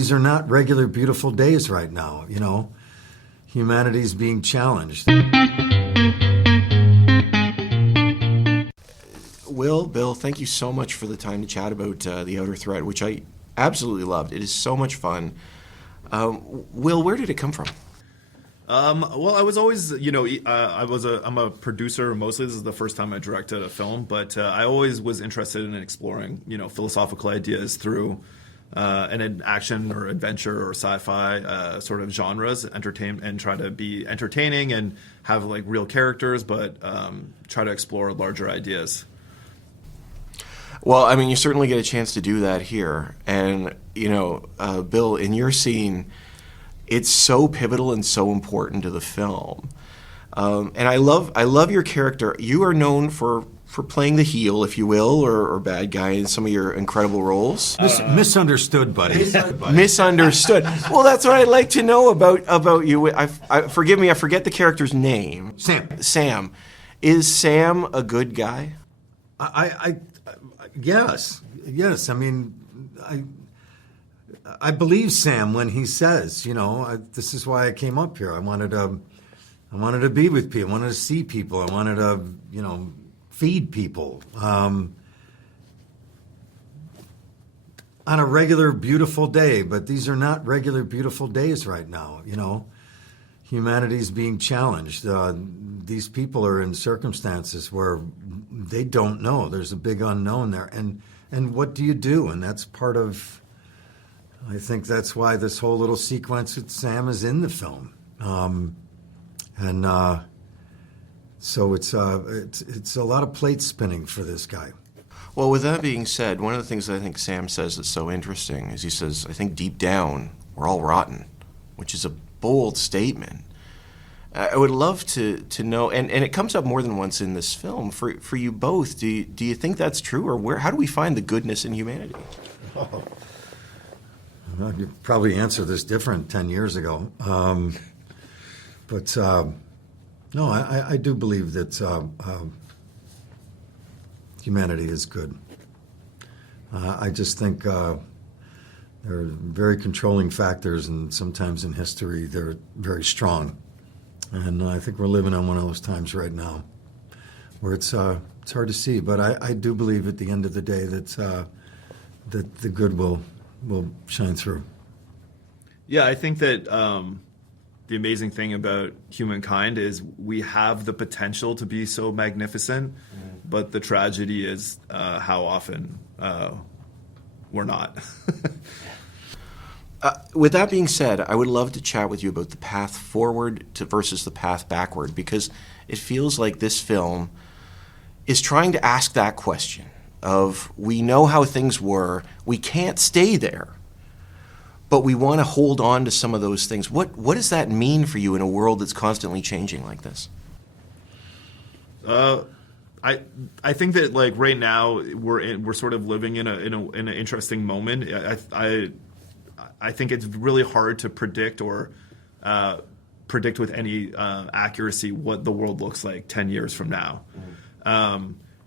These are not regular beautiful days right now, you know. Humanity's being challenged. Will, Bill, thank you so much for the time to chat about The Outer Threat, which I absolutely loved. It is so much fun. Will, where did it come from? Well, I was always, I'm a producer. Mostly, this is the first time I directed a film, but I always was interested in exploring, philosophical ideas through an action or adventure or sci-fi sort of genres, and try to be entertaining and have like real characters, but try to explore larger ideas. Well, I mean, you certainly get a chance to do that here, and Bill, in your scene, it's so pivotal and so important to the film. And I love your character. You are known for playing the heel, if you will, or bad guy in some of your incredible roles. Misunderstood, buddy. Misunderstood. Well, that's what I'd like to know about you. Forgive me, I forget the character's name. Sam. Is Sam a good guy? Yes. I mean, I believe Sam when he says, this is why I came up here. I wanted to be with people. I wanted to see people. I wanted to, feed people. On a regular, beautiful day, but these are not regular, beautiful days right now, Humanity's being challenged. These people are in circumstances where they don't know. There's a big unknown there. And what do you do? And that's part of... I think that's why this whole little sequence with Sam is in the film, so it's a lot of plate spinning for this guy. Well, with that being said, one of the things that I think Sam says that's so interesting is he says, "I think deep down we're all rotten," which is a bold statement. I would love to know, and it comes up more than once in this film. For you both, do you think that's true, or how do we find the goodness in humanity? Oh. Well, you'd probably answer this different 10 years ago. But no, I do believe that humanity is good. I just think there are very controlling factors, and sometimes in history they're very strong. And I think we're living on one of those times right now where it's hard to see. But I do believe at the end of the day that the good will shine through. Yeah, I think that the amazing thing about humankind is we have the potential to be so magnificent, but the tragedy is how often we're not. With that being said, I would love to chat with you about the path forward versus the path backward, because it feels like this film is trying to ask that question. Of we know how things were, we can't stay there, but we want to hold on to some of those things. What does that mean for you in a world that's constantly changing like this? I think that like right now we're sort of living in an interesting moment. I think it's really hard to predict or predict with any accuracy what the world looks like 10 years from now.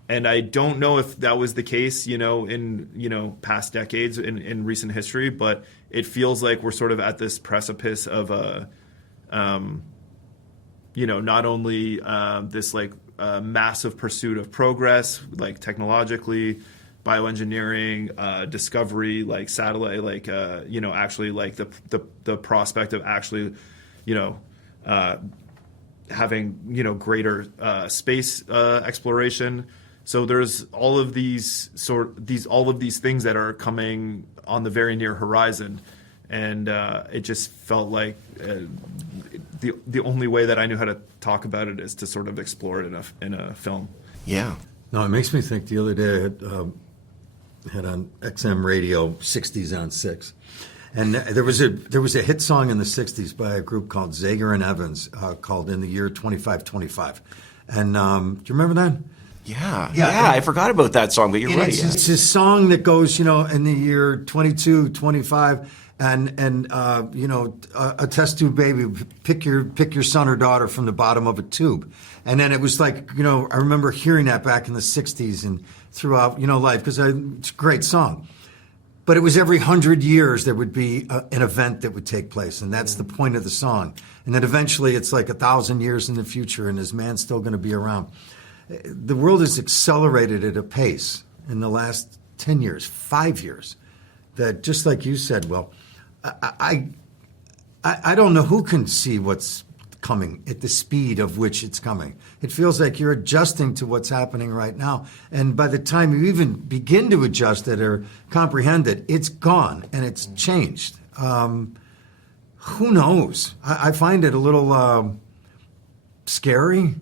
And I don't know if that was the case, in past decades in recent history, but it feels like we're sort of at this precipice of not only this like massive pursuit of progress, like technologically, bioengineering, discovery, like satellite, like actually like the prospect of actually, having greater space exploration. So there's all of these things that are coming on the very near horizon, and it just felt like the only way that I knew how to talk about it is to sort of explore it in a film. Yeah. No, it makes me think. The other day I had on XM radio 60s on 6, and there was a hit song in the 60s by a group called Zager and Evans called "In the Year 2525," and do you remember that? Yeah, I forgot about that song, but you're right. It's a song that goes, in the year 2225, and a test tube baby, pick your son or daughter from the bottom of a tube. And then it was like, I remember hearing that back in the 60s and throughout, life, because it's a great song. But it was every 100 years there would be an event that would take place, and that's the point of the song. And then eventually it's like 1,000 years in the future, and is man still going to be around? The world has accelerated at a pace in the last 10 years, 5 years, that just like you said, Will, I don't know who can see what's coming at the speed of which it's coming. It feels like you're adjusting to what's happening right now. And by the time you even begin to adjust it or comprehend it, it's gone and it's changed. Who knows? I find it a little scary.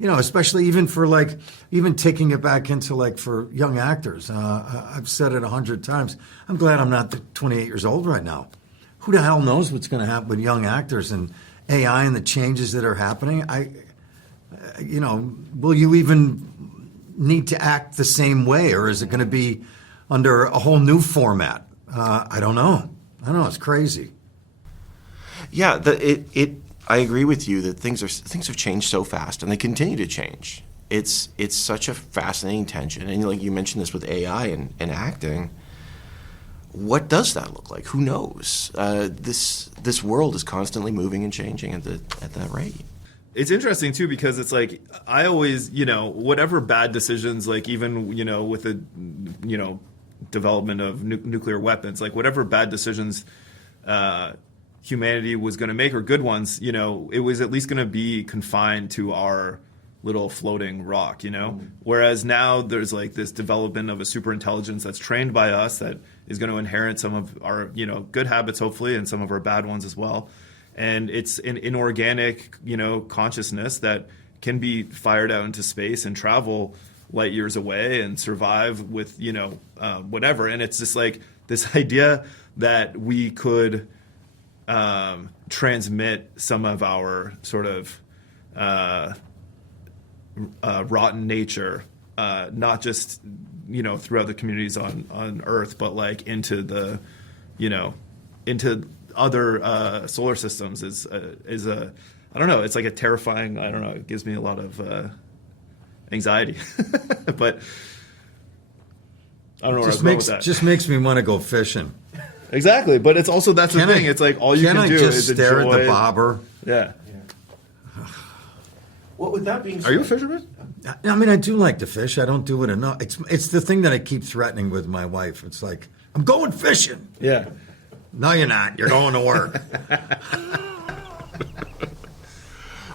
Especially even taking it back into for young actors. I've said it 100 times. I'm glad I'm not 28 years old right now. Who the hell knows what's going to happen with young actors and AI and the changes that are happening? Will you even need to act the same way, or is it going to be under a whole new format? I don't know. It's crazy. Yeah, I agree with you that things have changed so fast, and they continue to change. It's such a fascinating tension, and like you mentioned this with AI and acting. What does that look like? Who knows? This world is constantly moving and changing at that rate. It's interesting too, because it's like I always, whatever bad decisions, even with the development of nuclear weapons, whatever bad decisions humanity was going to make, or good ones, it was at least going to be confined to our little floating rock, Whereas now there's this development of a super intelligence that's trained by us that is going to inherit some of our, good habits, hopefully, and some of our bad ones as well. And it's an inorganic, consciousness that can be fired out into space and travel light years away and survive with, whatever. And it's just this idea that we could transmit some of our sort of rotten nature, not just throughout the communities on Earth, but into the into other solar systems is a I don't know. It's a terrifying. I don't know. It gives me a lot of anxiety, but I don't know where I was going with that. Just makes me want to go fishing. Exactly, but it's also that's the thing. It's all you can do is stare enjoy at the bobber. Yeah. What would that be? Are you a fisherman? I mean, I do like to fish. I don't do it enough. It's the thing that I keep threatening with my wife. It's I'm going fishing. Yeah. No, you're not. You're going to work.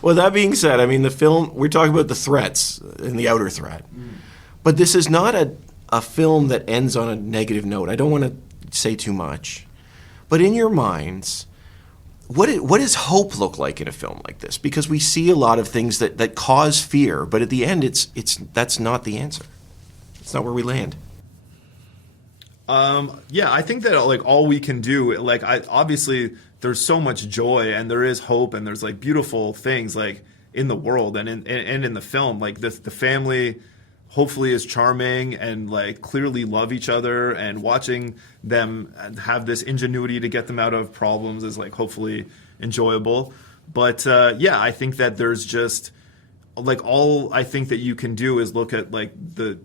Well, that being said, I mean, the film, we're talking about the threats and the outer threat. But this is not a film that ends on a negative note. I don't want to say too much. But in your minds, what does hope look like in a film like this? Because we see a lot of things that cause fear, but at the end, that's not the answer. It's not where we land. Yeah, I think that all we can do, obviously there's so much joy and there is hope and there's beautiful things in the world and in the film. The family hopefully is charming and clearly love each other, and watching them have this ingenuity to get them out of problems is hopefully enjoyable. But yeah, I think that there's just all I think that you can do is look at the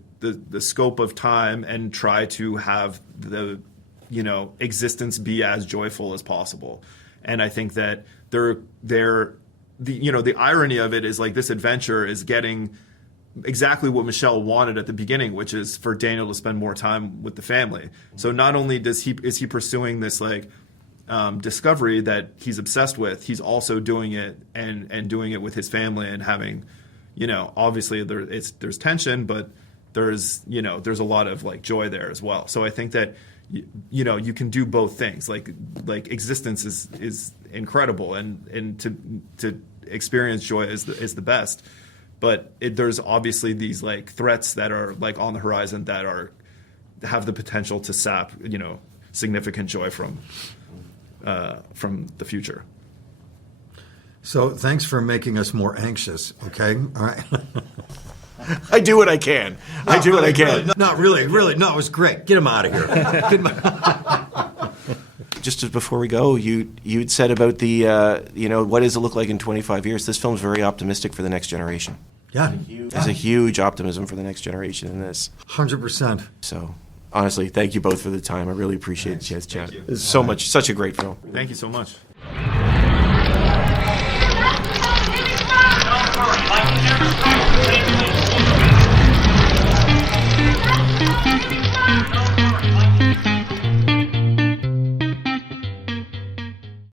scope of time and try to have the existence be as joyful as possible. And I think that the irony of it is this adventure is getting exactly what Michelle wanted at the beginning, which is for Daniel to spend more time with the family. So not only is he pursuing this discovery that he's obsessed with, he's also doing it and doing it with his family and having, obviously there's tension, but there's a lot of joy there as well. So I think that you can do both things. Existence is incredible, and to experience joy is the best. But there's obviously these threats that are on the horizon that have the potential to sap significant joy from the future. So thanks for making us more anxious. Okay, all right. I do what I can. I do what I can. Really. No, it was great. Get him out of here. Just before we go, you'd said about the, what does it look like in 25 years? This film's very optimistic for the next generation. Yeah. There's a huge optimism for the next generation in this. 100%. So honestly, thank you both for the time. I really appreciate the chance to chat. you. It's such a great film. Thank you so much.